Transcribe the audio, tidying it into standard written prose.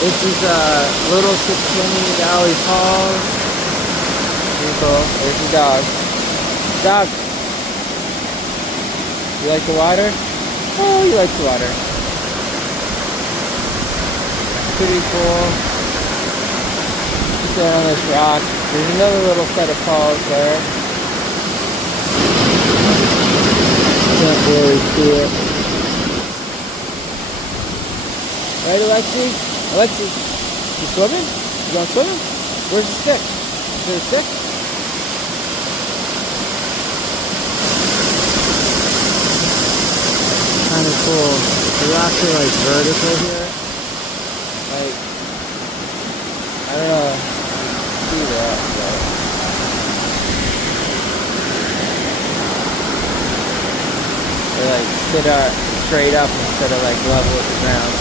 This is little shickshinny Valley Falls. Pretty cool. There's your dog. Dog. You like the water? Oh, he likes the water. Pretty cool. Just down on this rock. There's another little set of falls there. Can't really see it. Right, Alexi? Alexi, you swimming? You going swimming? Where's the stick? Is there a stick? Kind of cool. The rocks are like vertical here. Like, I don't know if you can see that, but they like sit up straight up instead of like level with the ground.